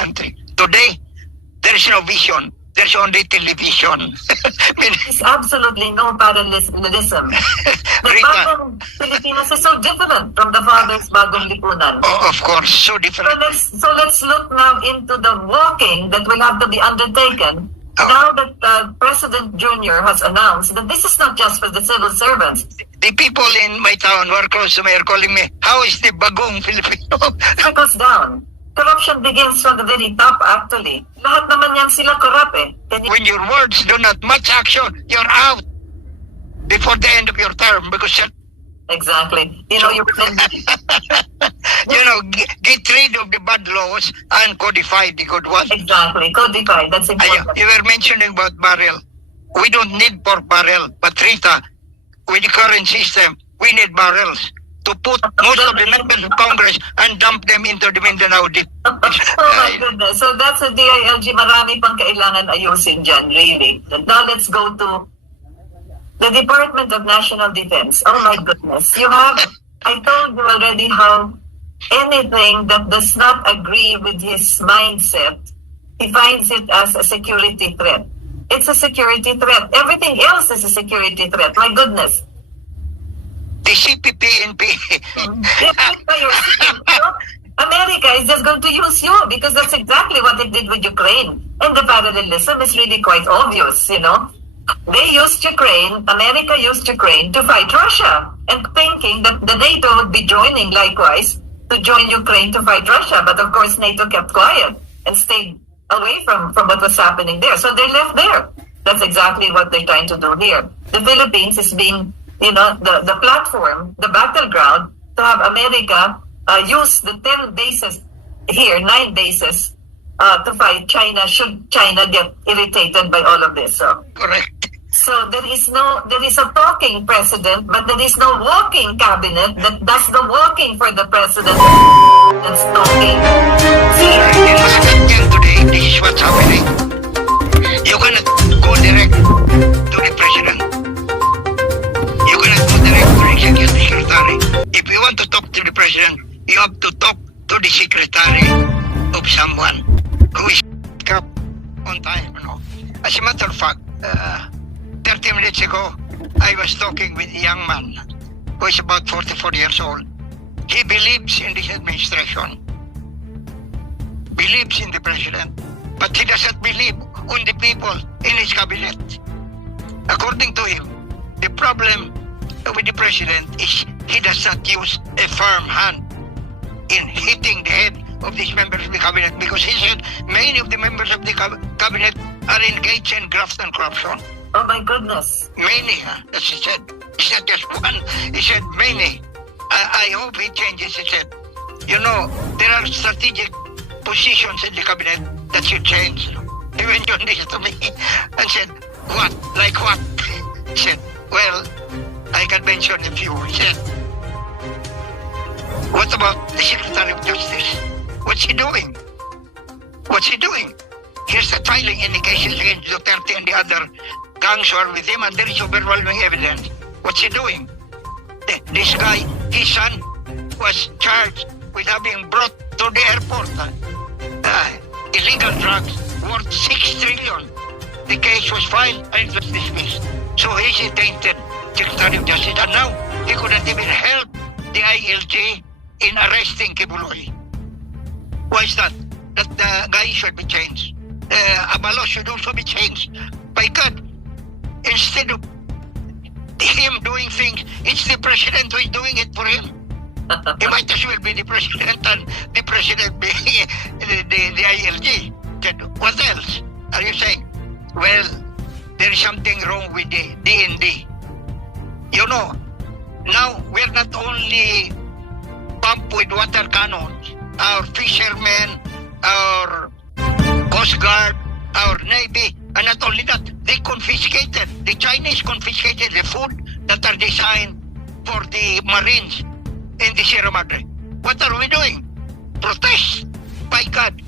country. Today, there is no vision. There's only television. There's absolutely no parallelism. The Rita, bagong Pilipinas is so different from the father's bagong lipunan. of course, so different. So let's look now into the walking that will have to be undertaken. Now that President Junior has announced that this is not just for the civil servants. The people in my town who are close to me are calling me, how is the bagong Filipino? Trickles down. Corruption begins from the very top, actually. Lahat naman yan sila corrupt eh. When your words do not match action, you're out before the end of your term because Exactly. You know, get rid of the bad laws and codify the good ones. Exactly. Codify. That's important. You were mentioning about barrel. We don't need pork barrel, but Rita, with the current system, we need barrels to put most of the members of Congress and dump them into the Mindanao Deep. Oh my goodness. So that's a DILG. Marami pang kailangan ayusin dyan, really. Now let's go to the Department of National Defense. Oh my goodness. I told you already how anything that does not agree with his mindset, he finds it as a security threat. It's a security threat. Everything else is a security threat. My goodness. The CPP-NP. America is just going to use you because that's exactly what it did with Ukraine. And the parallelism is really quite obvious, you know. They used Ukraine, America used Ukraine to fight Russia and thinking that the NATO would be joining likewise to join Ukraine to fight Russia. But of course, NATO kept quiet and stayed away from what was happening there. So they left there. That's exactly what they're trying to do here. The Philippines is being, the platform, the battleground to have America use the 10 bases here, 9 bases to fight China should China get irritated by all of this. So. Correct. So there is a talking president, but there is no walking cabinet that does the walking for the president. That's talking. See? In Malacanang today, this is what's happening. You cannot go direct to the president. You cannot go direct to the executive secretary. If you want to talk to the president, you have to talk to the secretary of someone who is up on time. As a matter of fact, 30 minutes ago, I was talking with a young man who is about 44 years old. He believes in this administration, believes in the president, but he doesn't believe on the people in his cabinet. According to him, the problem with the president is he does not use a firm hand in hitting the head of these members of the cabinet because he said many of the members of the cabinet are engaged in graft and corruption. Oh my goodness. Many, as he said. He said just one. He said many. I hope he changes. He said, there are strategic positions in the cabinet that should change. He mentioned this to me and said, what? Like what? He said, well, I can mention a few. He said, what about the Secretary of Justice? What's he doing? What's he doing? Here's the filing indications against Duterte and the other gangs who are with him, and there is overwhelming evidence. What's he doing? This guy, his son, was charged with having brought to the airport illegal drugs worth 6 trillion. The case was filed and it was dismissed. So he's a tainted Secretary of Justice, and now he couldn't even help the ILG in arresting Kibuloy. Why is that? That the guy should be changed. Abalo should also be changed. By God, instead of him doing things, it's the president who is doing it for him. He might as well be the president and the president be the ILG. Then what else are you saying? Well, there is something wrong with the DND. Now we're not only pumped with water cannons. Our fishermen, our Coast Guard, our Navy, and not only that, the Chinese confiscated the food that are designed for the Marines in the Sierra Madre. What are we doing? Protest, by God.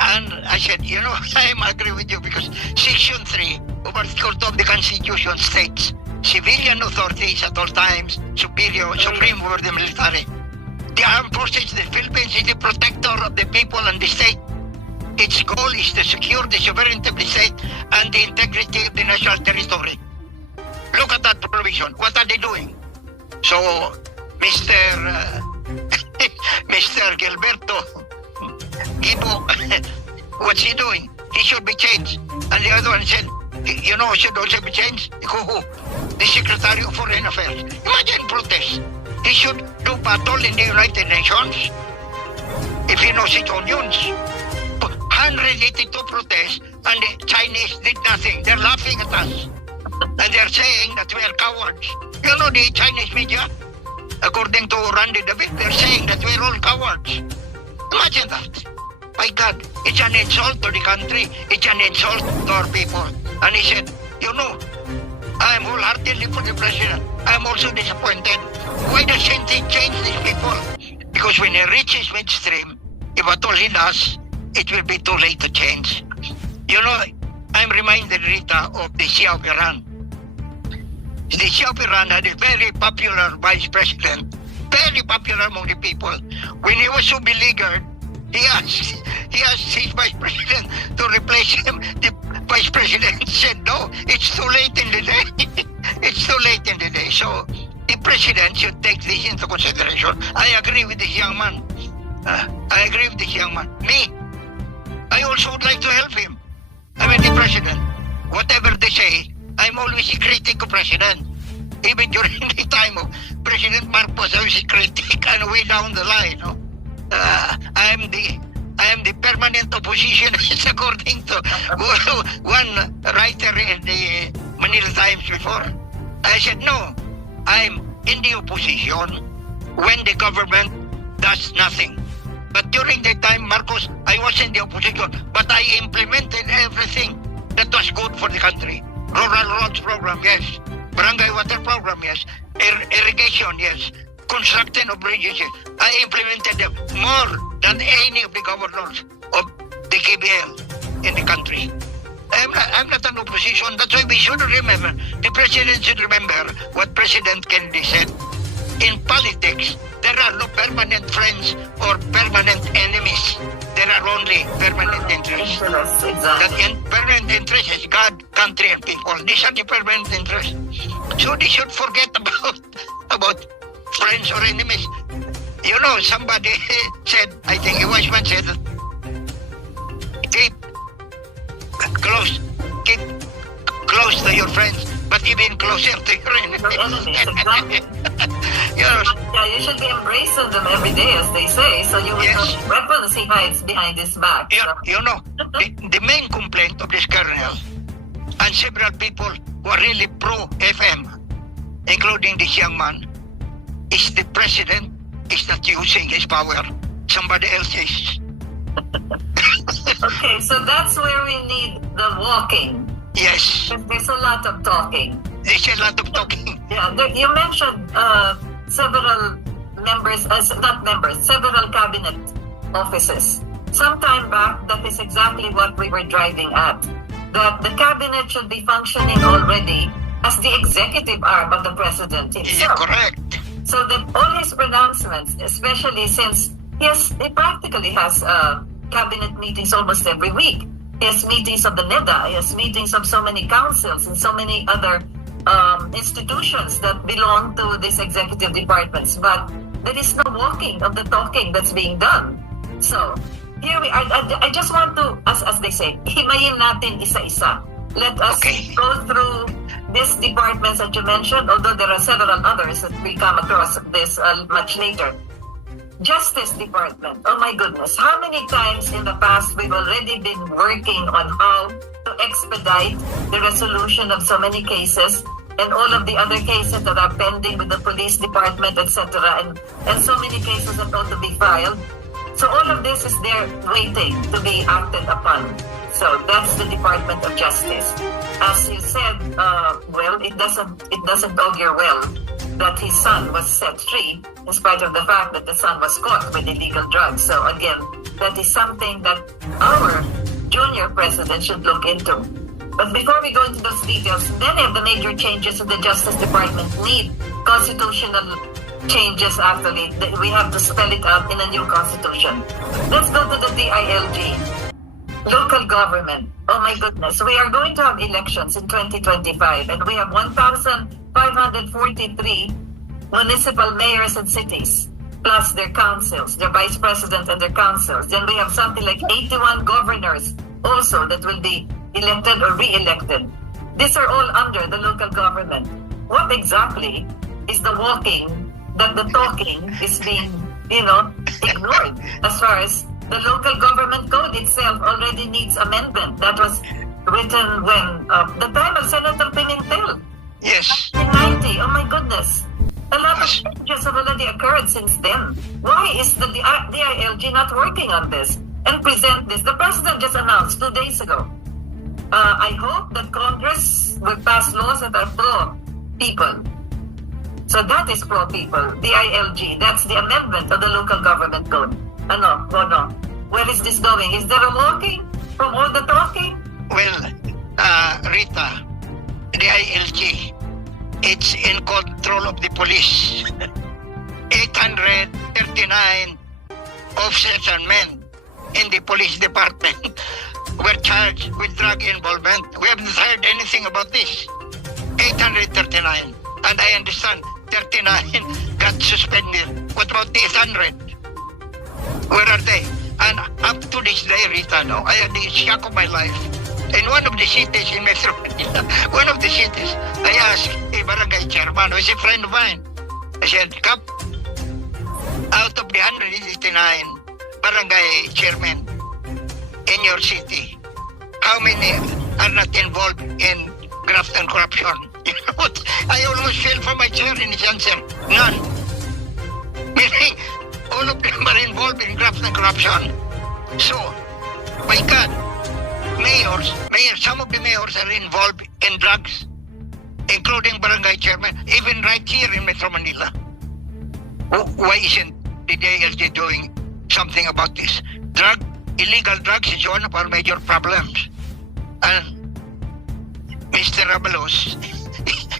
And I said, I agree with you because Section 3 of Article 2 of the Constitution states civilian authority is at all times supreme over the military. The armed forces of the Philippines is the protector of the people and the state. to secure the sovereignty of the state and the integrity of the national territory. Look at that provision. What are they doing? So, Mr. Mr. Gilberto Gibo, what's he doing? He should be changed. And the other one said, you know, should also be changed. Who? The Secretary of Foreign Affairs. Imagine protest. He should do battle in the United Nations if he knows its onions. 182 protests and the Chinese did nothing. They're laughing at us. And they're saying that we are cowards. You know the Chinese media? According to Randy David, they're saying that we're all cowards. Imagine that. My God, it's an insult to the country. It's an insult to our people. And he said, you know, I'm wholeheartedly for the president. I'm also disappointed. Why doesn't he change these people? Because when he reaches midstream, if at all he does, it will be too late to change. You know, I'm reminded, Rita, of the Shah of Iran. The Shah of Iran had a very popular vice president, very popular among the people. When he was so beleaguered, he asked his vice president to replace him. The vice president said, no, it's too late in the day. It's too late in the day. So the president should take this into consideration. I agree with this young man. I agree with this young man. Me, I also would like to help him. I mean, the president, whatever they say, I'm always a critic of president. Even during the time of President Marcos, I was a critic and way down the line. No? I am the permanent opposition, according to one writer in the Manila Times before. I said, no, I'm in the opposition when the government does nothing. But during the time, Marcos, I was in the opposition, but I implemented everything that was good for the country. Rural roads program, yes. Barangay water program, yes. Irrigation, yes. Construction of bridges, yes. I implemented them more than any of the governors of the KBL in the country. I'm not an opposition. That's why we should remember. The president should remember what President Kennedy said. In politics, there are no permanent friends or permanent enemies. There are only permanent interests. Exactly. That permanent interest is God, country, and people. These are the permanent interests. So they should forget about friends or enemies. You know, somebody said, I think a wise man said, keep close to your friends, but even closer to your enemies. Exactly. You know, Yeah, you should be embracing them every day, as they say, so you will Yes. know weapons he hides behind his back. you know, the main complaint of this colonel and several people who are really pro-FM, including this young man, is the president is not using his power. Somebody else is. Okay, so that's where we need the walking. Yes, There's a lot of talking. there's a lot of talking. Yeah, you mentioned several members, not members, several cabinet offices. Some time back, that is exactly what we were driving at. That the cabinet should be functioning already as the executive arm of the president Yeah, himself. correct. So that all his pronouncements, especially since he practically has cabinet meetings almost every week. He has meetings of the NEDA, he has meetings of so many councils and so many other institutions that belong to these executive departments. But there is no walking of the talking that's being done. So here I just want to, as they say, himayin natin isa-isa. Let us Okay. go through these departments that you mentioned, although there are several others that we come across this much later. Justice Department, oh my goodness, how many times in the past we've already been working on how to expedite the resolution of so many cases and all of the other cases that are pending with the police department, etc. And so many cases that ought to be filed. So all of this is there waiting to be acted upon. So that's the Department of Justice. As you said, well, it doesn't augur well that his son was set free, in spite of the fact that the son was caught with illegal drugs. So again, that is something that our junior president should look into. But before we go into those details, many of the major changes to the Justice Department need constitutional changes. Actually, we have to spell it out in a new constitution. Let's go to the DILG. local government. Oh my goodness. We are going to have elections in 2025 and we have 1,543 municipal mayors and cities, plus their councils, their vice president and their councils. Then we have something like 81 governors also that will be elected or re-elected. These are all under the local government. What exactly is the walking that the talking is being, ignored as far as the local government code itself already needs amendment. That was written when the time of Senator Pimentel. Yes. 1990. Oh my goodness. A lot of changes have already occurred since then. Why is the DILG not working on this and present this? The president just announced 2 days ago. I hope that Congress will pass laws that are pro-people. So that is pro-people, DILG. That's the amendment of the local government code. No. Where is this going? Is there a walking from all the talking? Well, Rita, DILG, it's in control of the police. 839 officers and men in the police department were charged with drug involvement. We haven't heard anything about this. 839. And I understand 39 got suspended. What about the 800? Where are they? And up to this day, Rita, no, I had the shock of my life. In one of the cities in Metro Manila, one of the cities, I asked a barangay chairman, who is a friend of mine. I said, Kap, out of the 189 barangay chairmen in your city, how many are not involved in graft and corruption? You know what? I almost fell from my chair in his answer. None. Meaning, all of them are involved in graft and corruption. So, my God, mayors, some of the mayors are involved in drugs, including barangay chairman, even right here in Metro Manila. Why isn't the DILG doing something about this? Illegal drugs is one of our major problems. And Mr. Abalos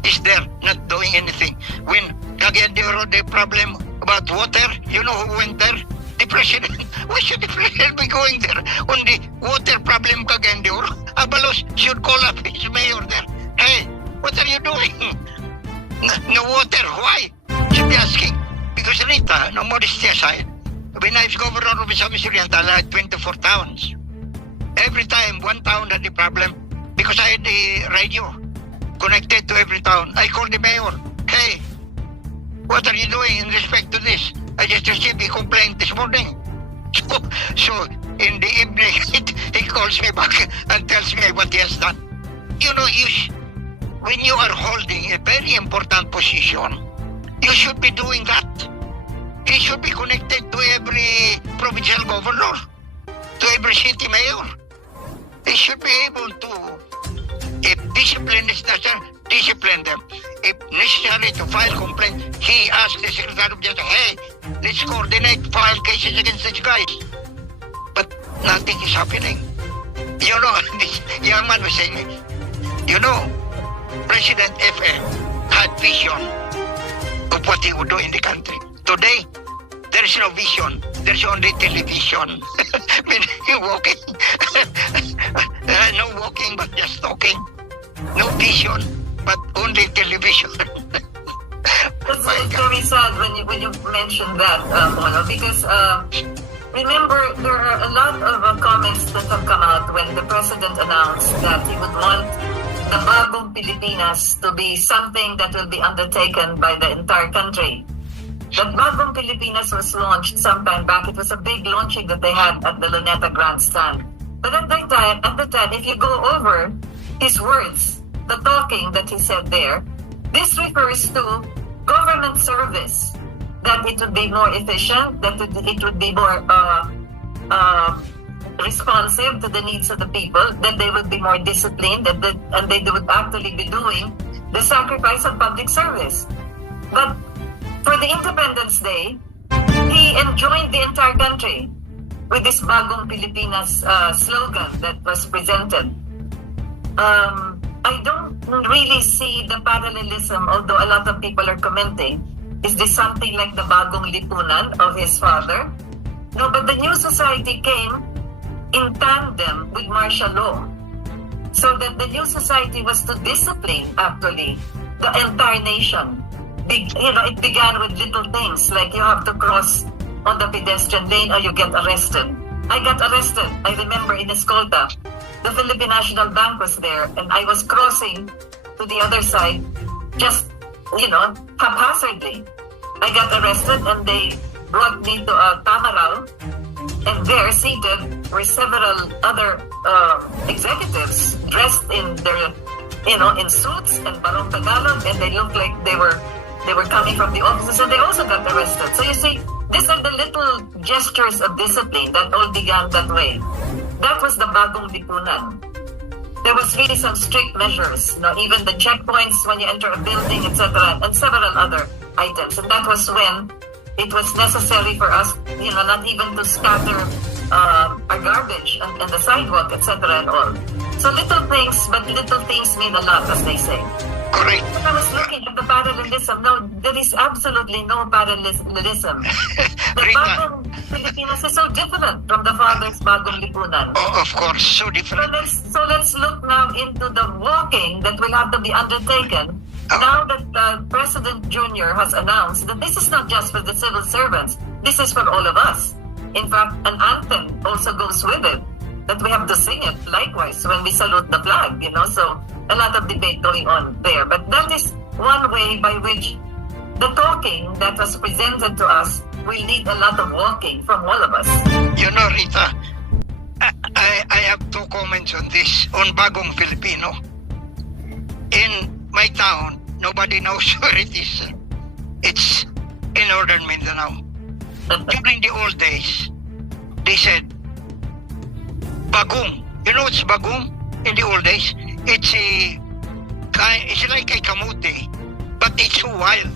is there not doing anything. When Cagayan de Oro, the problem about water, you know who went there? The president. Why should the president be going there on the water problem, Cagayan de Oro? Abalos should call up his mayor there. Hey, what are you doing? No water. Why? Should be asking. Because Rita, no modesty aside, when I was governor of Misamis Oriental, I had 24 towns. Every time one town had a problem, because I had the radio connected to every town, I called the mayor. Hey, what are you doing in respect to this? I just received a complaint this morning. So in the evening, he calls me back and tells me what he has done. You know, when you are holding a very important position, you should be doing that. He should be connected to every provincial governor, to every city mayor. He should be able to, if discipline is necessary, discipline them. If necessary to file complaint, he asks the Secretary of Justice, hey, let's coordinate, file cases against these guys. But nothing is happening. You know, this young man was saying, you know, President FM had vision of what he would do in the country. Today, there is no vision. There's only television. Meaning walking. No walking, but just talking. No vision, but only television. It's very sad when you mention that, Mono, because remember, there are a lot of comments that have come out when the president announced that he would want the Bagong Pilipinas to be something that will be undertaken by the entire country. The Bagong Pilipinas was launched sometime back. It was a big launching that they had at the Luneta Grandstand. But at the time, if you go over his words, the talking that he said there, this refers to government service, that it would be more efficient, that it would be more responsive to the needs of the people, that they would be more disciplined, and they would actually be doing the sacrifice of public service. But for the Independence Day, he enjoined the entire country with this Bagong Pilipinas slogan that was presented. I don't really see the parallelism, although a lot of people are commenting. Is this something like the Bagong Lipunan of his father? No, but the New Society came in tandem with martial law. So that the new society was to discipline, actually, the entire nation. It began with little things like you have to cross on the pedestrian lane or you get arrested. I got arrested. I remember in Escolta, the Philippine National Bank was there, and I was crossing to the other side just, haphazardly. I got arrested and they brought me to a Tamaral, and there seated were several other executives dressed in their, in suits and barong Tagalog, and they looked like they were coming from the offices, and they also got arrested. So you see, these are the little gestures of discipline that all began that way. That was the Bagong Lipunan. There was really some strict measures, even the checkpoints when you enter a building, etc., and several other items. And that was when it was necessary for us, not even to scatter our garbage on the sidewalk, etc., and all. So little things, but little things mean a lot, as they say. Correct. When I was looking at the parallelism, no, there is absolutely no parallelism. The Bagong Pilipinas is so different from the father's Bagong Lipunan. Oh, of course, so different. So let's look now into the walking that will have to be undertaken. Now that President Jr. has announced that this is not just for the civil servants, this is for all of us. In fact, an anthem also goes with it, that we have to sing it likewise when we salute the flag, so a lot of debate going on there. But that is one way by which the talking that was presented to us will need a lot of walking from all of us. Rita, I have two comments on this, on Bagong Filipino. In my town, nobody knows where it is. It's in northern Mindanao. During the old days, they said, Bagong. You know what's Bagong? In the old days, it's like a kamote, but it's so wild.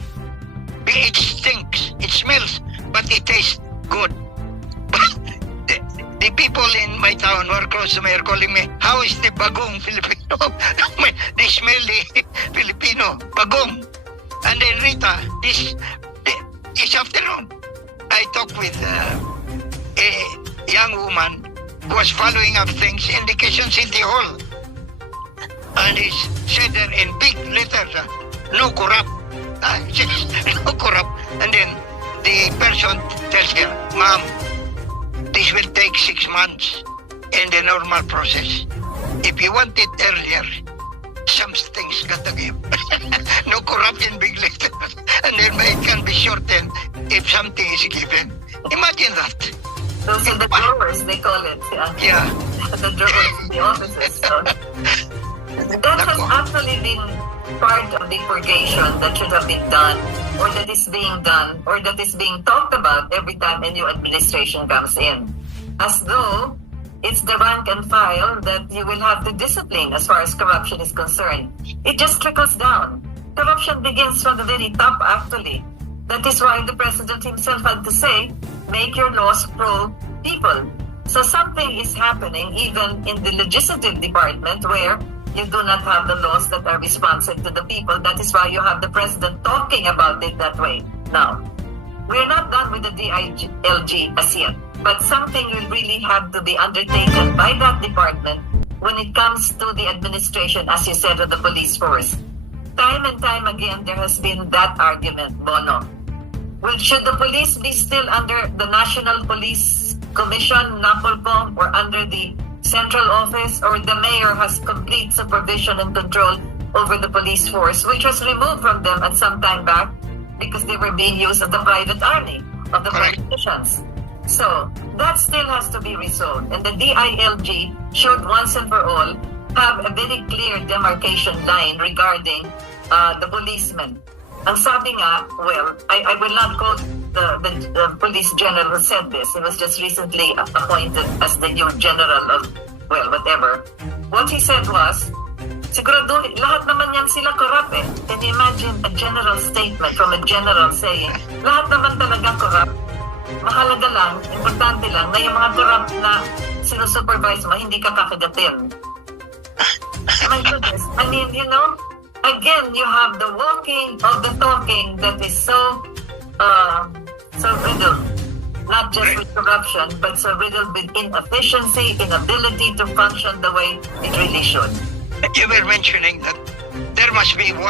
It stinks, it smells, but it tastes good. But the people in my town who are close to me are calling me, how is the Bagong Filipino? They smell the Filipino, Bagong. And then Rita, this afternoon, I talked with a young woman who was following up things in the Quezon City Hall. And he said there in big letters, no corrupt. No corrupt. And then the person tells her, Ma'am, this will take 6 months in the normal process. If you want it earlier, some things got to give. No corrupt in big letters. And then it can be shortened if something is given. Imagine that. Those are the drawers, they call it. Yeah. The drawers in the offices. So. That has actually been part of the purgation that should have been done, or that is being done, or that is being talked about every time a new administration comes in. As though it's the rank and file that you will have to discipline as far as corruption is concerned. It just trickles down. Corruption begins from the very top, actually. That is why the president himself had to say, make your laws pro-people. So something is happening even in the legislative department where you do not have the laws that are responsive to the people. That is why you have the president talking about it that way. Now, we're not done with the DILG as yet, but something will really have to be undertaken by that department when it comes to the administration, as you said, of the police force. Time and time again, there has been that argument, Bono. Well, should the police be still under the National Police Commission, NAPOLCOM, or under the central office, or the mayor has complete supervision and control over the police force, which was removed from them at some time back because they were being used as the private army of the politicians. So that still has to be resolved, and the DILG should once and for all have a very clear demarcation line regarding the policemen. Ang sabi nga, well, I will not quote the police general who said this. He was just recently appointed as the new general of, well, whatever. What he said was, sigurado, lahat naman yan sila corrupt eh. Can you imagine a general statement from a general saying, lahat naman talaga corrupt. Mahalaga lang, importante lang, na yung mga corrupt na sinusupervise mo, hindi ka kakagatin. My goodness. I mean, again, you have the walking of the talking that is so riddled. Not just with corruption, but so riddled with inefficiency, inability to function the way it really should. You were mentioning that there must be 1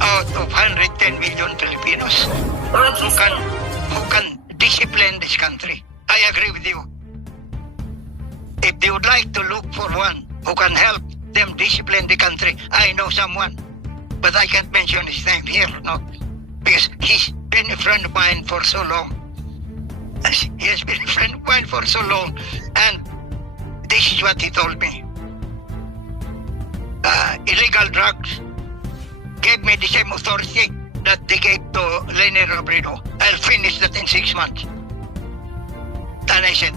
out of 110 million Filipinos Or at least, who can discipline this country. I agree with you. If they would like to look for one who can help them discipline the country, I know someone, but I can't mention his name here, no, because he's been a friend of mine for so long. He has been a friend of mine for so long, and this is what he told me. Illegal drugs gave me the same authority that they gave to Lenny Robredo. I'll finish that in 6 months. And I said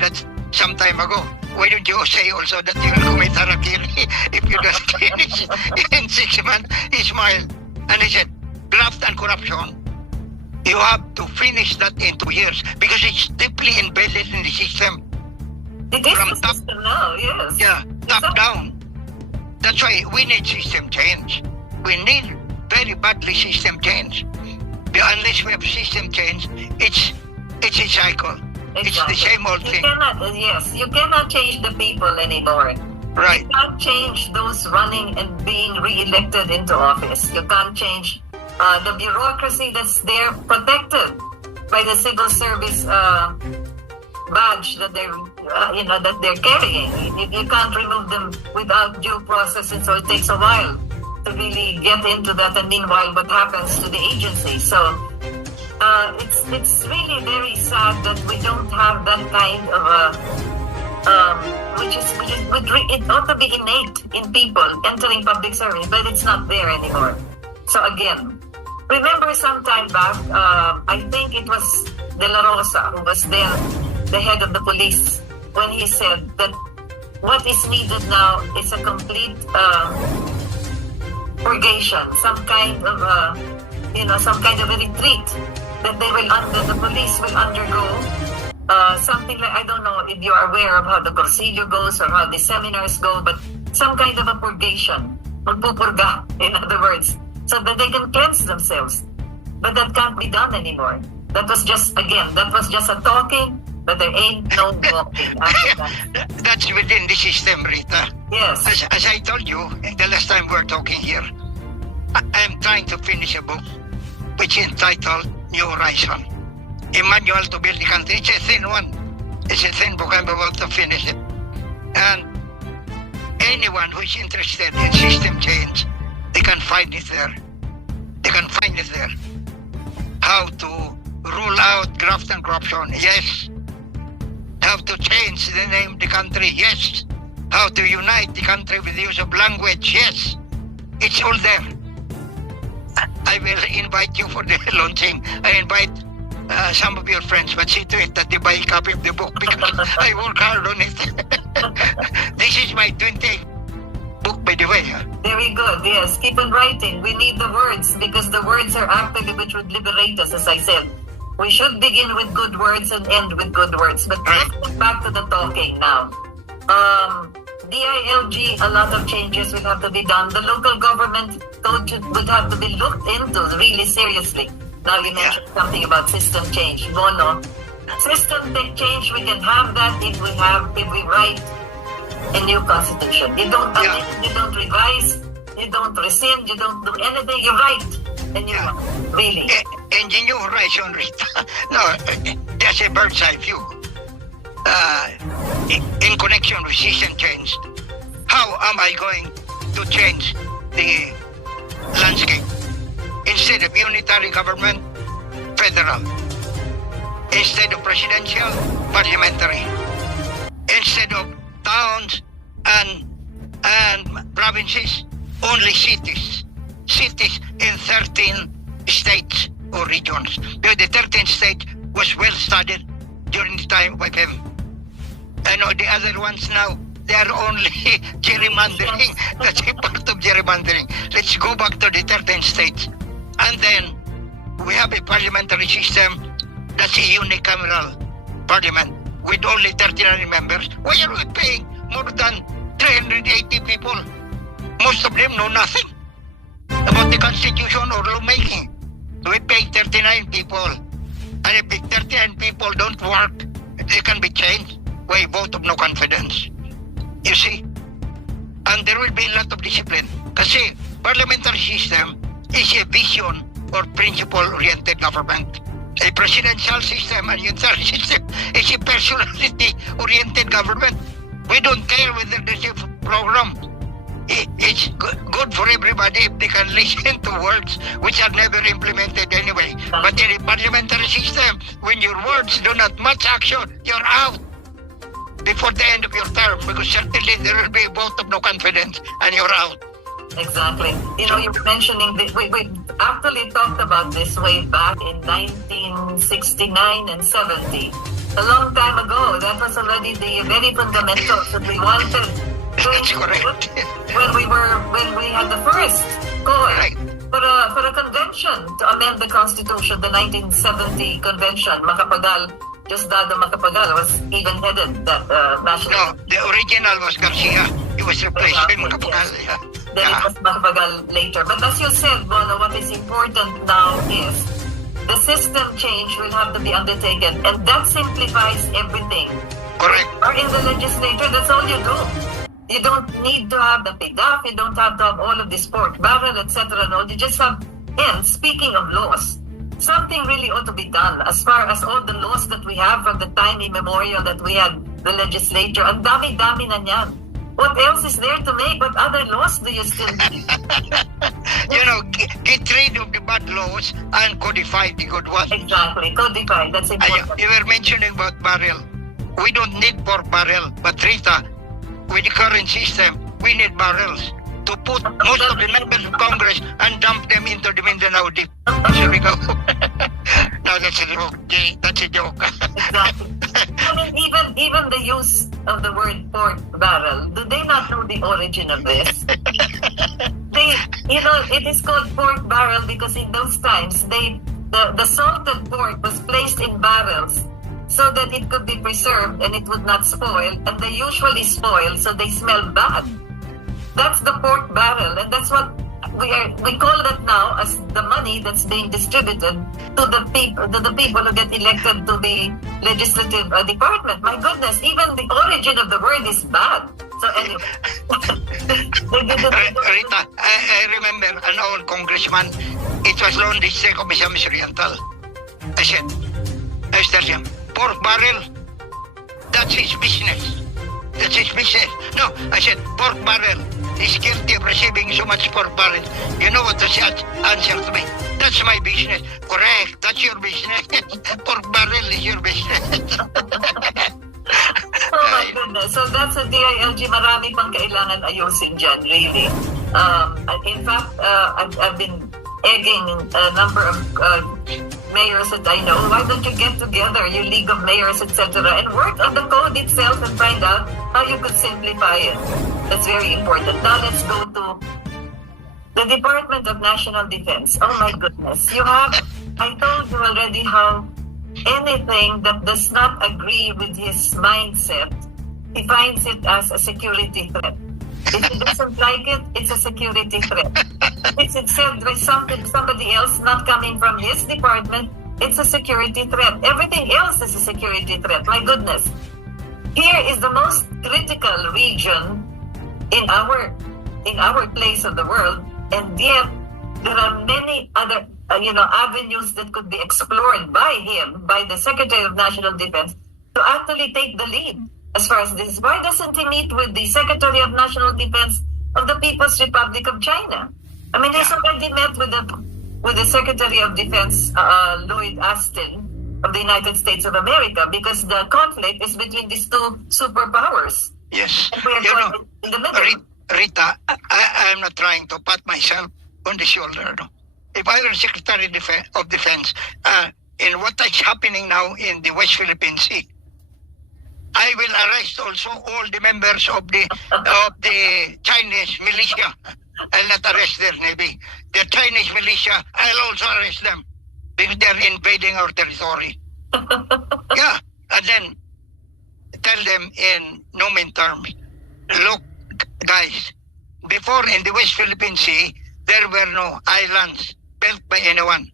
that some time ago. Why don't you say also that you will commit harakiri if you don't finish in 6 months? He smiled. And he said, graft and corruption, you have to finish that in 2 years because it's deeply embedded in the system. it is From the top- system now, yes. Yeah, top down. That's why we need system change. We need very badly system change. Unless we have system change, it's a cycle. It's the same old thing. You cannot change the people anymore. Right. You can't change those running and being re-elected into office. You can't change the bureaucracy that's there, protected by the civil service badge that they're carrying. You can't remove them without due process, and so it takes a while to really get into that. And meanwhile, what happens to the agency? So it's really very sad that we don't have that kind of it ought to be innate in people entering public service, but it's not there anymore. So again, remember some time back, I think it was De La Rosa who was then the head of the police, when he said that what is needed now is a complete purgation, some kind of a retreat that the police will undergo. Something like, I don't know if you are aware of how the Concilio goes or how the seminars go, but some kind of a purgation, magpupurga, in other words, so that they can cleanse themselves. But that can't be done anymore. That was just a talking, but there ain't no walking after that. That's within the system, Rita. Yes. As I told you the last time we were talking here, I'm trying to finish a book which is entitled New Horizon. A manual to build the country. It's a thin one. It's a thin book. I'm about to finish it. And anyone who is interested in system change, they can find it there. They can find it there. How to rule out graft and corruption, yes. How to change the name of the country, yes. How to unite the country with the use of language, yes. It's all there. I will invite you for the launching. I invite some of your friends, but see to it that they buy a copy of the book because I work hard on it. This is my 20th book, by the way. Very good, yes. Keep on writing. We need the words because the words are actually which would liberate us, as I said. We should begin with good words and end with good words. But let's get back to the talking now. DILG, a lot of changes will have to be done. The local government code would have to be looked into really seriously. Now you mentioned something about system change. No. System change, we can have that if we write a new constitution. You don't amend, you don't revise, you don't rescind, you don't do anything. You write a new one. Really. And the New Horizon, Rita, there's a bird's eye view. In connection with system change, how am I going to change the landscape? Instead of unitary government, federal. Instead of presidential, parliamentary. Instead of towns and provinces, only cities. Cities in 13 states or regions. Because the 13th state was well studied during the time of him. I know the other ones now, they are only gerrymandering. That's a part of gerrymandering. Let's go back to the 13 states. And then we have a parliamentary system that's a unicameral parliament with only 39 members. Why are we paying more than 380 people? Most of them know nothing about the constitution or lawmaking. We pay 39 people And if the 39 people don't work, they can be changed by a vote of no confidence. You see? And there will be a lot of discipline. Kasi parliamentary system is a vision or principle-oriented government. A presidential system and unitary system is a personality-oriented government. We don't care whether there's a program. It's good for everybody if they can listen to words which are never implemented anyway. But in a parliamentary system, when your words do not match action, you're out before the end of your term, because certainly there will be a vote of no confidence and you're out. Exactly. You know, you were mentioning that we actually talked about this way back in 1969 and 70. A long time ago. That was already the very fundamentals that we wanted. That's correct. When we had the first call Right. for a convention to amend the Constitution, the 1970 convention, Diosdado Macapagal was even headed that national. No, the original was Garcia. He was replaced by Macapagal. Yes. Then it was Macapagal later. But as you said, Bono, what is important now is the system change will have to be undertaken, and that simplifies everything. Correct. Or in the legislature, that's all you do. You don't need to have the PDAF, you don't have to have all of this pork barrel, etc. No, you just have, and speaking of laws, something really ought to be done as far as all the laws that we have from the time immemorial that we had the legislature. Ang dami-dami na niyan. What else is there to make? What other laws do you still need? You know, get rid of the bad laws and codify the good ones. Exactly, codify. That's important. You were mentioning about barrel. We don't need pork barrel, but Rita, with the current system, we need barrels to put most of the members of Congress and dump them into the Mindanao Deep. Shall we go? No, that's a joke. That's a joke. Exactly. I mean, even the use of the word pork barrel, do they not know the origin of this? It is called pork barrel because in those times, the salted pork was placed in barrels so that it could be preserved and it would not spoil, and they usually spoil, so they smell bad. That's the pork barrel, and that's what we call that now as the money that's being distributed to the people who get elected to the legislative department. My goodness, even the origin of the word is bad. So anyway, Rita, I remember an old congressman. It was Lone District of Misamis Oriental. I said, pork barrel, that's his business. That's his business. No, I said, pork barrel is guilty of receiving so much pork barrel. You know what the answer to me? That's my business. Correct, that's your business. Pork barrel is your business. Oh my goodness. So that's a DILG. Marami pang kailangan ayusin dyan, really. In fact, I've been egging a number of mayors that I know. Why don't you get together, you League of Mayors, etc., and work on the code itself and find out how you could simplify it? That's very important. Now let's go to the Department of National Defense. Oh my goodness. I told you already how anything that does not agree with his mindset, he finds it as a security threat. If he doesn't like it, it's a security threat. If it's said by somebody else not coming from his department, it's a security threat. Everything else is a security threat. My goodness. Here is the most critical region in our place of the world, and yet there are many other avenues that could be explored by him, by the Secretary of National Defense, to actually take the lead as far as this. Why doesn't he meet with the Secretary of National Defense of the People's Republic of China? I mean, he's already met with the Secretary of Defense, Lloyd Austin, of the United States of America, because the conflict is between these two superpowers. Yes. And we're in the middle. Rita, I'm not trying to pat myself on the shoulder. No? If I were Secretary of Defense, in what is happening now in the West Philippine Sea, I will arrest also all the members of the Chinese militia. I'll not arrest their Navy. The Chinese militia, I'll also arrest them because they're invading our territory. Yeah, and then tell them in no mean terms, look, guys, before in the West Philippine Sea, there were no islands built by anyone.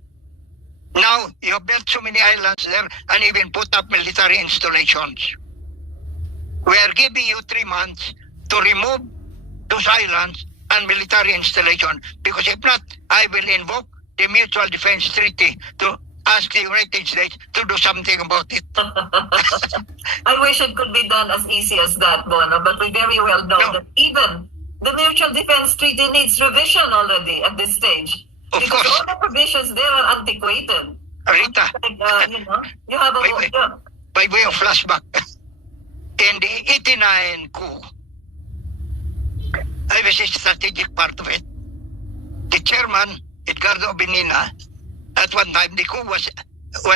Now, you have built so many islands there and even put up military installations. We are giving you 3 months to remove those islands and military installation. Because if not, I will invoke the Mutual Defense Treaty to ask the United States to do something about it. I wish it could be done as easy as that, Bono, but we very well know that even the Mutual Defense Treaty needs revision already at this stage. Of because course. all the provisions there are antiquated. Rita, Like, you have a... by way of flashback, in the 89 coup, I was a strategic part of it. The chairman, Edgardo Benina, at one time, the coup was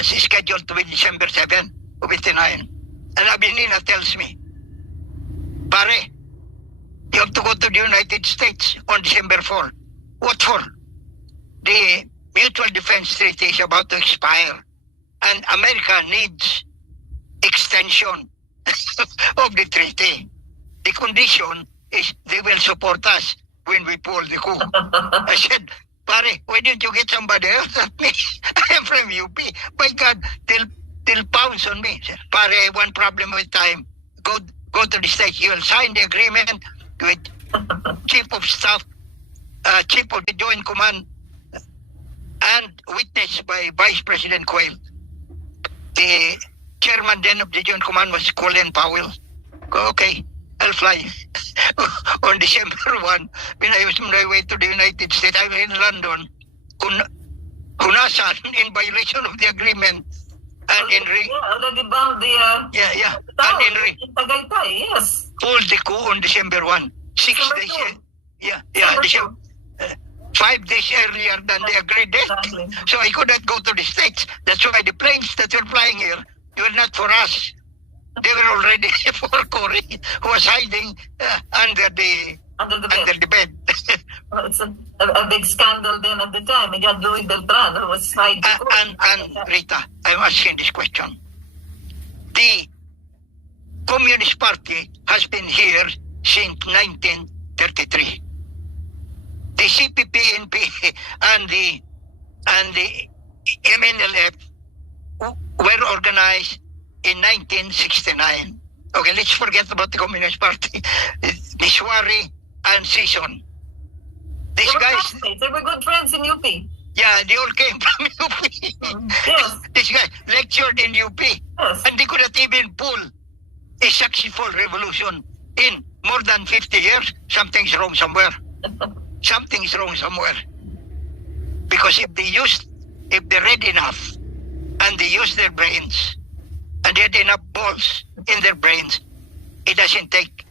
scheduled to be December 7 of 89. And Benina tells me, Pare, you have to go to the United States on December 4. What for? The Mutual Defense Treaty is about to expire. And America needs extension of the treaty. The condition is they will support us when we pull the coup. I said, Pare, why didn't you get somebody else at me? I am from UP. My God, they'll pounce on me. Said, Pare, one problem with time. Go to the States. You will sign the agreement with Chief of Staff, Chief of the Joint Command, and witnessed by Vice President Quayle. The chairman then of the Joint Command was Colin Powell. Okay, I'll fly. On December 1, when I was on my way to the United States, I was in London, Hunasan, in violation of the agreement. And already bombed the... And in Tagaytay, yes. Pulled the coup on December 1. 6 days. December, 5 days earlier than the agreed date. Exactly. So I could not go to the States. That's why the planes that were flying here, they were not for us. They were already for Cory, who was hiding under the bed. Well, it's a big scandal then at the time. We got Louis Beltran, who was hiding. And Rita, I'm asking this question. The Communist Party has been here since 1933. The CPP-NP and the MNLF were organized in 1969. Okay, let's forget about the Communist Party. Nishwari and Sison. These guys... They were good friends in UP. Yeah, they all came from UP. Yes. This guy lectured in UP. Yes. And they could not even pull a successful revolution in more than 50 years. Something's wrong somewhere. Something's wrong somewhere. Because if they read enough and they use their brains and they had enough balls in their brains, it doesn't take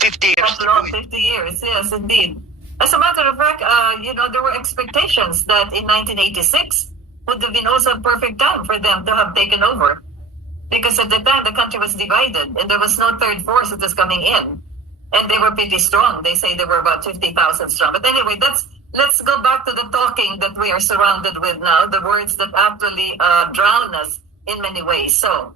50 years. That's long, 50 years, yes, indeed. As a matter of fact, there were expectations that in 1986 would have been also a perfect time for them to have taken over. Because at the time, the country was divided and there was no third force that was coming in. And they were pretty strong. They say they were about 50,000 strong. But anyway, let's go back to the talking that we are surrounded with now, the words that actually drown us in many ways. So,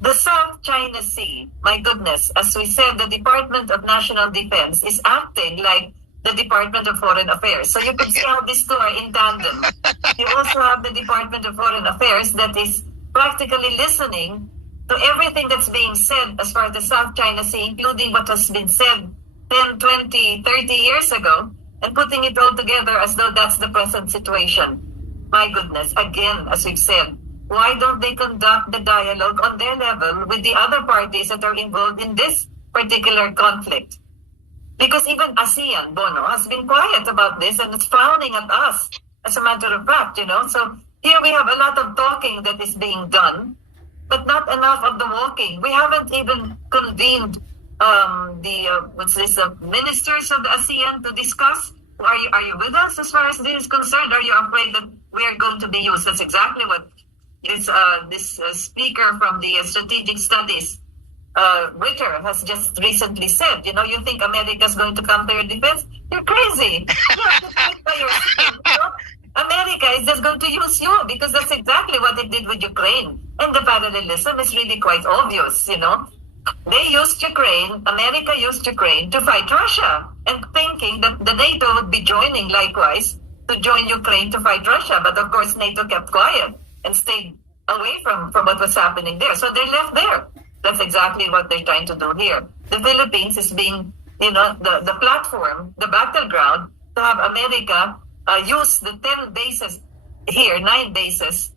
the South China Sea, my goodness, as we said, the Department of National Defense is acting like the Department of Foreign Affairs. So you can see how these two are in tandem. You also have the Department of Foreign Affairs that is practically listening to everything that's being said as far as the South China Sea, including what has been said 10, 20, 30 years ago, and putting it all together as though that's the present situation. My goodness, again, as we've said, why don't they conduct the dialogue on their level with the other parties that are involved in this particular conflict? Because even ASEAN, Bono, has been quiet about this and it's frowning at us, as a matter of fact, So here we have a lot of talking that is being done, but not enough of the walking. We haven't even convened the ministers of the ASEAN to discuss. Are you with us as far as this is concerned? Are you afraid that we are going to be used? That's exactly what this speaker from the Strategic Studies, Ritter, has just recently said. You think America's going to come to your defense? You're crazy. You have to fight by yourself. America is just going to use you because that's exactly what it did with Ukraine. And the parallelism is really quite obvious, They used Ukraine, America used Ukraine to fight Russia, and thinking that the NATO would be joining likewise to join Ukraine to fight Russia. But of course, NATO kept quiet and stayed away from what was happening there. So they left there. That's exactly what they're trying to do here. The Philippines is being, the platform, the battleground to have America use the 10 bases here, 9 bases,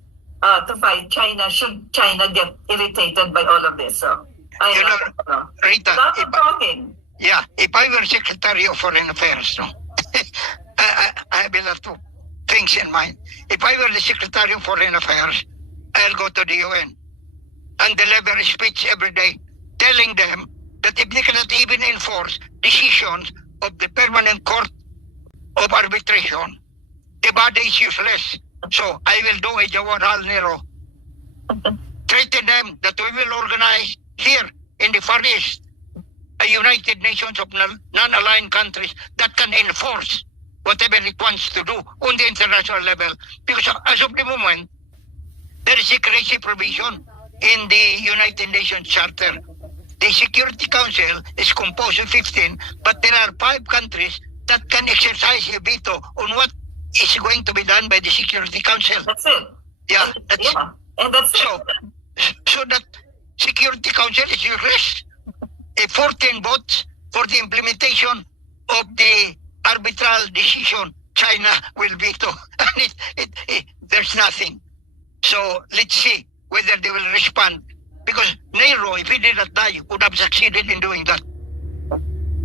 to fight China should China get irritated by all of this. So, Rita, talking. Yeah, if I were Secretary of Foreign Affairs, no, I have a lot of things in mind. If I were the Secretary of Foreign Affairs, I'll go to the UN and deliver a speech every day telling them that if they cannot even enforce decisions of the Permanent Court of Arbitration, the body is useless. So I will do a Jawaharlal Nehru. Threaten them that we will organize here in the Far East a United Nations of non-aligned countries that can enforce whatever it wants to do on the international level. Because as of the moment, there is a crazy provision in the United Nations Charter. The Security Council is composed of 15, but there are 5 countries that can exercise a veto on what is going to be done by the Security Council. That's it. Yeah, and that's so, it. So that Security Council is useless. 14 votes for the implementation of the arbitral decision, China will veto. And there's nothing. So let's see whether they will respond. Because Nehru, if he did not die, would have succeeded in doing that.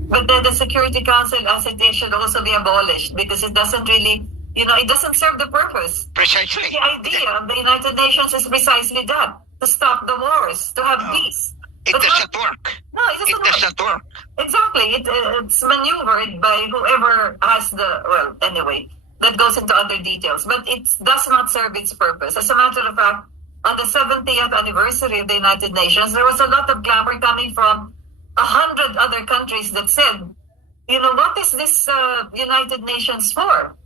But then the Security Council, as it is, should also be abolished because it doesn't really, it doesn't serve the purpose. Precisely. The idea of the United Nations is precisely that, to stop the wars, to have peace. It doesn't work. No, it doesn't work. Exactly. It's maneuvered by whoever has that goes into other details. But it does not serve its purpose. As a matter of fact, on the 70th anniversary of the United Nations, there was a lot of clamor coming from 100 other countries that said, what is this United Nations for?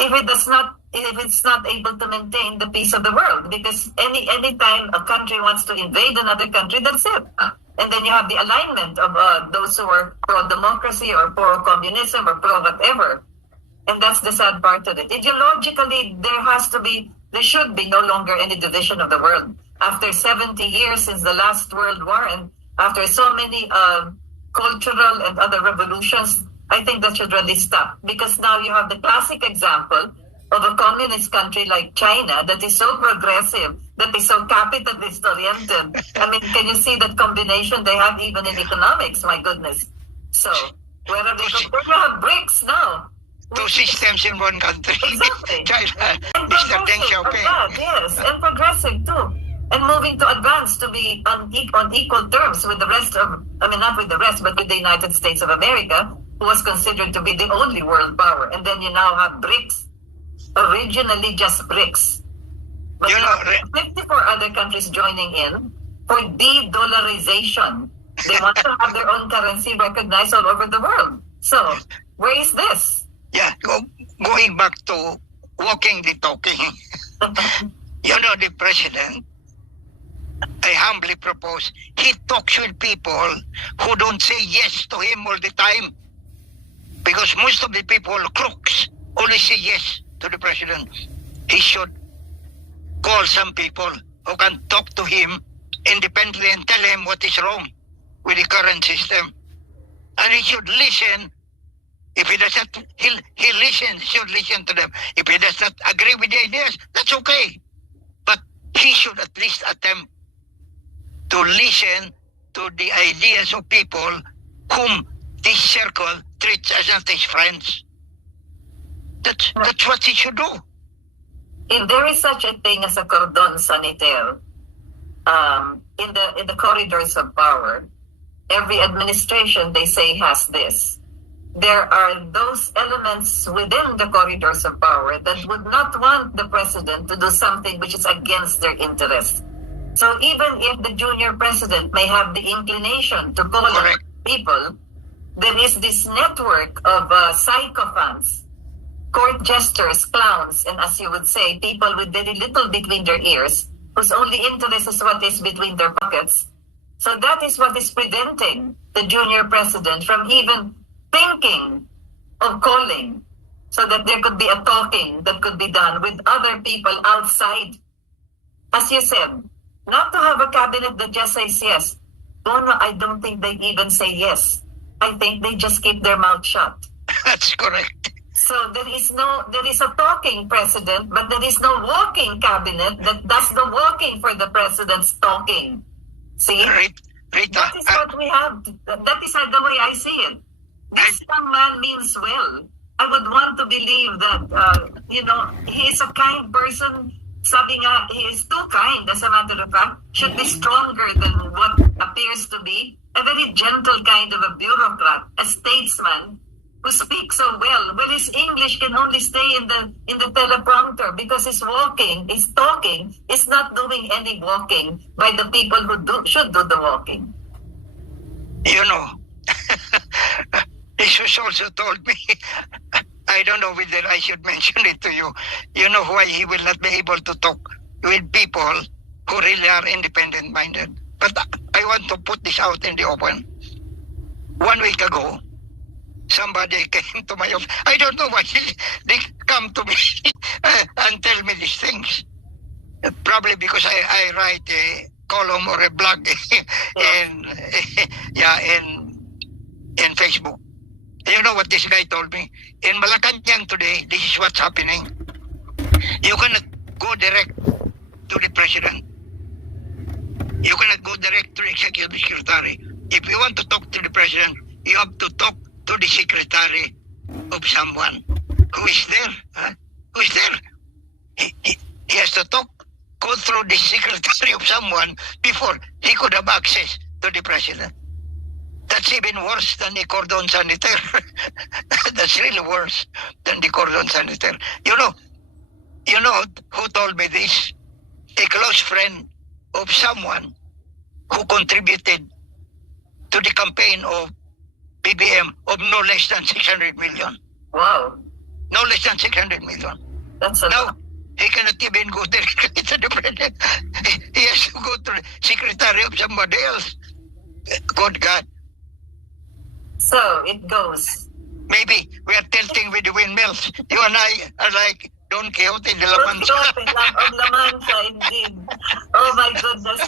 If it's not able to maintain the peace of the world, because any time a country wants to invade another country, that's it. And then you have the alignment of those who are pro-democracy or pro-communism or pro-whatever. And that's the sad part of it. Ideologically, there should be no longer any division of the world. After 70 years since the last World War and after so many cultural and other revolutions, I think that should really stop. Because now you have the classic example of a communist country like China that is so progressive, that is so capitalist oriented. I mean, can you see that combination they have even in economics? My goodness. So, where are they going? You have BRICS now. 2 systems in one country. Exactly. China, and Mr. Deng Xiaoping. Yes, and progressive too. And moving to advance to be on equal terms with the rest of, not with the rest, but with the United States of America, who was considered to be the only world power. And then you now have BRICS, originally just BRICS. But 54 other countries joining in for de-dollarization. They want to have their own currency recognized all over the world. So, where is this? Yeah, going back to walking the talking. The president, I humbly propose, he talks with people who don't say yes to him all the time. Because most of the people, crooks, always say yes to the president. He should call some people who can talk to him independently and tell him what is wrong with the current system. And he should listen. If he doesn't, he listens, should listen to them. If he does not agree with the ideas, that's okay. But he should at least attempt to listen to the ideas of people whom this circle treats as not his friends. That's what he should do. If there is such a thing as a cordon sanitaire in the corridors of power, every administration, they say, has this. There are those elements within the corridors of power that would not want the president to do something which is against their interests. So even if the junior president may have the inclination to call on people, there is this network of sycophants, court jesters, clowns, and as you would say, people with very little between their ears, whose only interest is what is between their pockets. So that is what is preventing the junior president from even thinking of calling so that there could be a talking that could be done with other people outside. As you said, not to have a cabinet that just says yes. Bono, I don't think they even say yes. I think they just keep their mouth shut. That's correct. So there is a talking president, but there is no walking cabinet that does the walking for the president's talking. See? Rita, That is what we have. That is the way I see it. This young man means well. I would want to believe that, he is a kind person. Sabi nga, he is too kind, as a matter of fact, should be stronger than what appears to be. A very gentle kind of a bureaucrat, a statesman, who speaks so well. Well, his English can only stay in the teleprompter because his talking, is not doing any walking by the people who should do the walking. You know, Jesus also told me, I don't know whether I should mention it to you. You know why he will not be able to talk with people who really are independent-minded. But I want to put this out in the open. 1 week ago, somebody came to my office. I don't know why they come to me and tell me these things. Probably because I write a column or a blog in Facebook. You know what this guy told me? In Malacanang today, this is what's happening. You cannot go direct to the president. You cannot go direct to the executive secretary. If you want to talk to the president, you have to talk to the secretary of someone who is there. Huh? Who is there? He has to go through the secretary of someone before he could have access to the president. That's even worse than the cordon sanitaire. That's really worse than the cordon sanitaire. You know who told me this? A close friend of someone who contributed to the campaign of BBM of no less than 600 million. Wow. No less than 600 million. That's a Now, lot. he cannot even go directly to the president. He has to go to the secretary of somebody else. Good God. So it goes. Maybe we are tilting with the windmills. You and I are like Don Quixote de la Don Mancha. Quixote of La Mancha, indeed. Oh my goodness.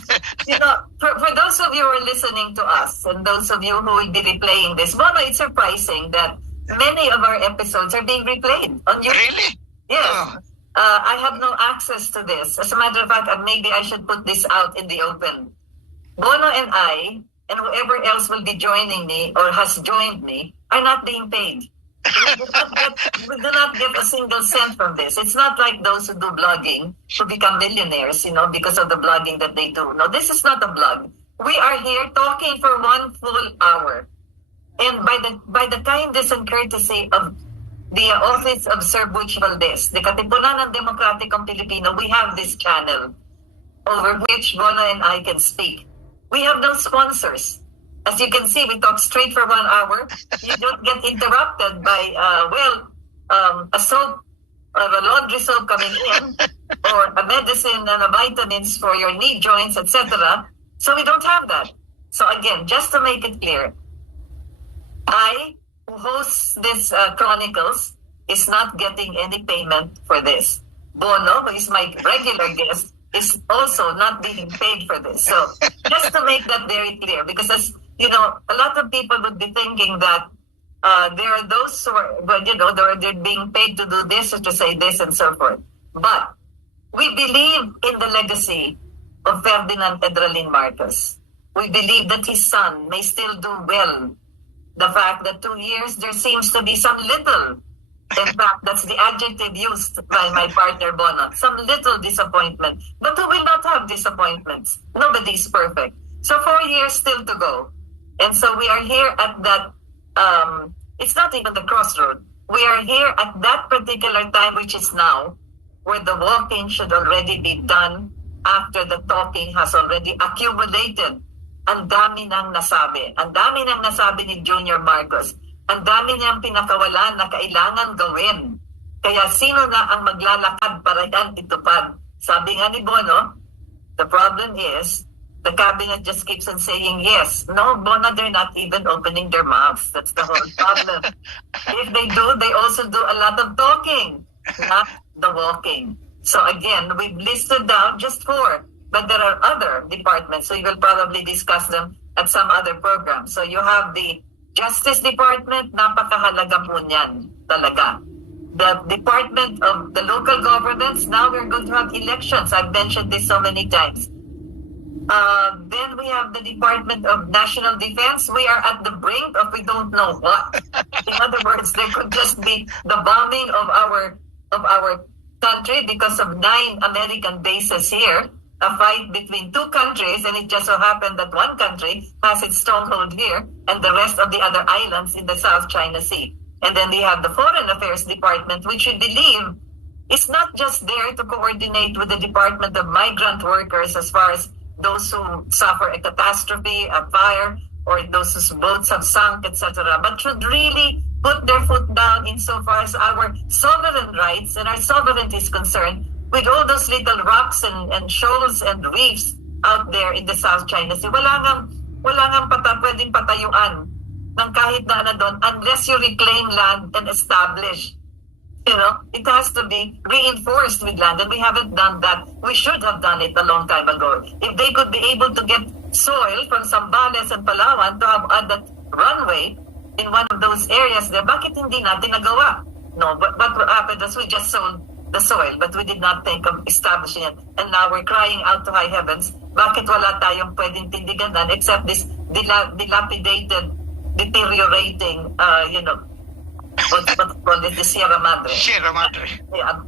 For those of you who are listening to us and those of you who will be replaying this, Bono, it's surprising that many of our episodes are being replayed on YouTube. Really? Yes. Oh. I have no access to this. As a matter of fact, maybe I should put this out in the open. Bono and I, and whoever else will be joining me or has joined me, are not being paid. We do not get a single cent from this. It's not like those who do blogging who become millionaires, because of the blogging that they do. No, this is not a blog. We are here talking for 1 full hour. And by the kindness and courtesy of the Office of Sir Butch Valdez, the Katipunan ng Demokratikong Pilipino, we have this channel over which Bono and I can speak. We have no sponsors. As you can see, we talk straight for 1 hour. You don't get interrupted by, a soap, a laundry soap coming in, or a medicine and a vitamins for your knee joints, etc. So we don't have that. So again, just to make it clear, I, who hosts this Chronicles, is not getting any payment for this. Bono, who is my regular guest, is also not being paid for this. So just to make that very clear, because as a lot of people would be thinking that there are those who are, they're being paid to do this or to say this and so forth. But we believe in the legacy of Ferdinand Pedralin Marcos. We believe that his son may still do well. The fact that 2 years, there seems to be some little, in fact, that's the adjective used by my partner Bono, some little disappointment. But who will not have disappointments? Nobody's perfect. So 4 years still to go. And so we are here at that, it's not even the crossroad. We are here at that particular time, which is now, where the walking should already be done after the talking has already accumulated. Ang dami nang nasabi. Ang dami nang nasabi ni Junior Marcos. Ang dami niyang pinakawalan na kailangan gawin. Kaya sino na ang maglalakad para yan itupad? Sabi nga ni Bono, the problem is The cabinet just keeps on saying yes. No, Bona, they're not even opening their mouths. That's the whole problem. If they do, they also do a lot of talking, not the walking. So again, we've listed down just 4, but there are other departments, so we will probably discuss them at some other program. So you have the Justice Department, napakahalaga po niyan talaga. The Department of the Local Governments, now we're going to have elections. I've mentioned this so many times. Then we have the Department of National Defense. We are at the brink of we don't know what. In other words, there could just be the bombing of our country because of 9 American bases here. A fight between 2 countries, and it just so happened that one country has its stronghold here, and the rest of the other islands in the South China Sea. And then we have the Foreign Affairs Department, which we believe is not just there to coordinate with the Department of Migrant Workers as far as those who suffer a catastrophe, a fire, or those whose boats have sunk, etc., but should really put their foot down insofar as our sovereign rights and our sovereignty is concerned, with all those little rocks and shoals and reefs out there in the South China Sea. Wala ngang pwedeng patayuan ng kahit na ano doon unless you reclaim land and establish. You know, it has to be reinforced with land, and we haven't done that. We should have done it a long time ago. If they could be able to get soil from Zambales and Palawan to have added runway in one of those areas there, bakit hindi natin nagawa? No, but what happened is we just sold the soil, but we did not think of establishing it. And now we're crying out to high heavens, bakit wala tayong pwedeng tindiganan except this dilapidated, deteriorating, what's called it, the Sierra Madre. Sierra Madre. Yeah.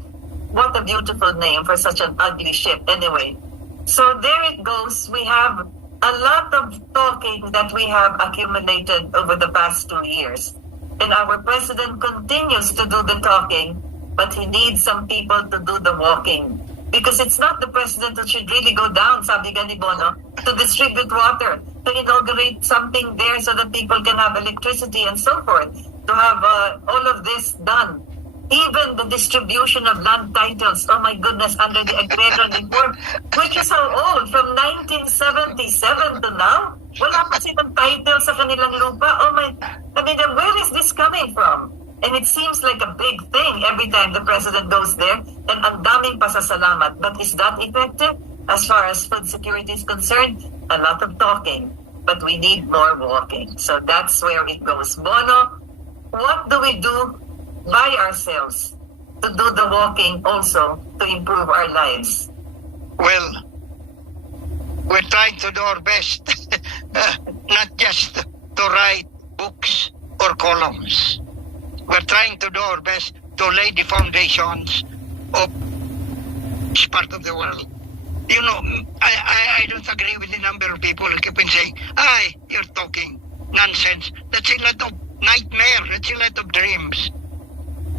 What a beautiful name for such an ugly ship. Anyway, so there it goes. We have a lot of talking that we have accumulated over the past 2 years. And our president continues to do the talking, but he needs some people to do the walking. Because it's not the president who should really go down, sabi nga ni Bono, to distribute water, to inaugurate something there so that people can have electricity and so forth, to have all of this done. Even the distribution of land titles, oh my goodness, under the agrarian reform, which is how old, from 1977 to now, wala pa silang title sa kanilang lupa. Oh my, I mean, where is this coming from? And it seems like a big thing every time the president goes there, and ang daming pasasalamat. But is that effective? As far as food security is concerned, a lot of talking, but we need more walking. So that's where it goes. Bono, what do we do by ourselves to do the walking also to improve our lives? Well, we're trying to do our best, not just to write books or columns. We're trying to do our best to lay the foundations of this part of the world. You know, I don't agree with the number of people who keep on saying, you're talking nonsense. That's a lot of nightmare. That's a lot of dreams.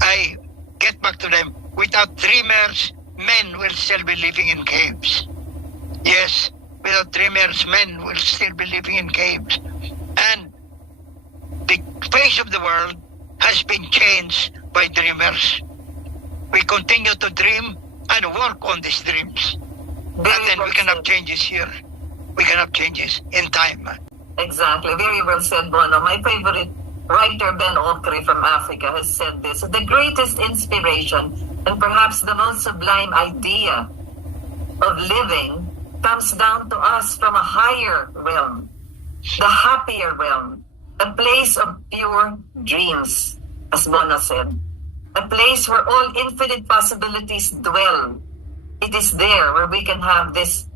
I get back to them. Without dreamers, men will still be living in caves. Yes, without dreamers, men will still be living in caves. And the face of the world has been changed by dreamers. We continue to dream and work on these dreams. And then we can have changes here. We can have changes in time. Exactly. Very well said, Bono. My favorite writer, Ben Okri from Africa, has said this. The greatest inspiration and perhaps the most sublime idea of living comes down to us from a higher realm, the happier realm, a place of pure dreams, as Bono said, a place where all infinite possibilities dwell. It is there where we can have this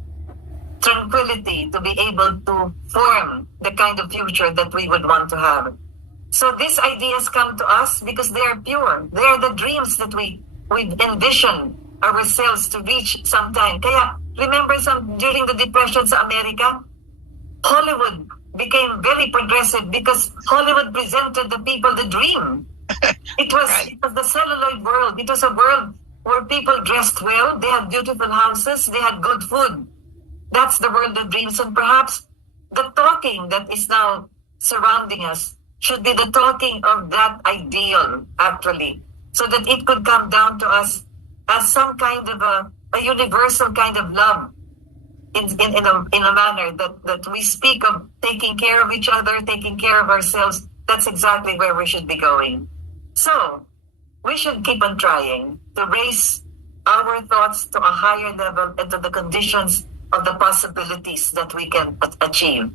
tranquility to be able to form the kind of future that we would want to have. So these ideas come to us because they are pure. They are the dreams that we envision ourselves to reach sometime. Kaya remember during the Depression sa America, Hollywood became very progressive because Hollywood presented the people the dream. It was the celluloid world. It was a world where people dressed well, they had beautiful houses, they had good food. That's the world of dreams. And perhaps the talking that is now surrounding us should be the talking of that ideal, actually, so that it could come down to us as some kind of a universal kind of love in a manner that we speak of taking care of each other, taking care of ourselves, that's exactly where we should be going. So, we should keep on trying to raise our thoughts to a higher level and to the conditions of the possibilities that we can achieve.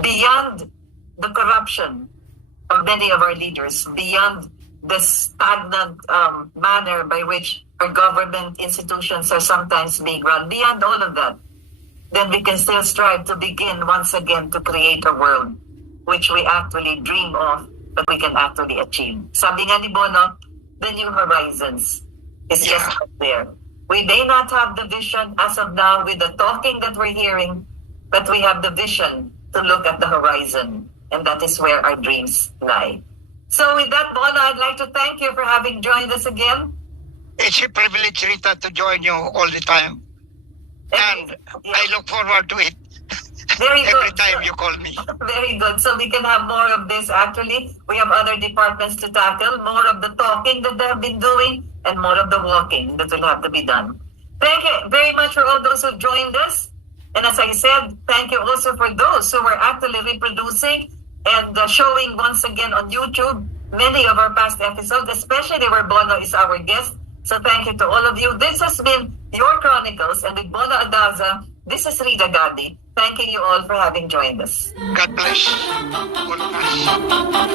Beyond the corruption of many of our leaders, beyond the stagnant manner by which our government institutions are sometimes being run, beyond all of that, then we can still strive to begin once again to create a world which we actually dream of, but we can actually achieve. Sabi nga ni Bono, the new horizons is just out there. We may not have the vision as of now with the talking that we're hearing, but we have the vision to look at the horizon, and that is where our dreams lie. So with that, Bono, I'd like to thank you for having joined us again. It's a privilege, Rita, to join you all the time. And I look forward to it. Very good. Every time you call me. Very good. So we can have more of this actually. We have other departments to tackle, more of the talking that they have been doing and more of the walking that will have to be done. Thank you very much for all those who joined us. And as I said, thank you also for those who are actually reproducing and showing once again on YouTube many of our past episodes, especially where Bono is our guest. So thank you to all of you. This has been Your Chronicles, and with Bono Adaza, this is Rita Gadi, thanking you all for having joined us. God bless all of us.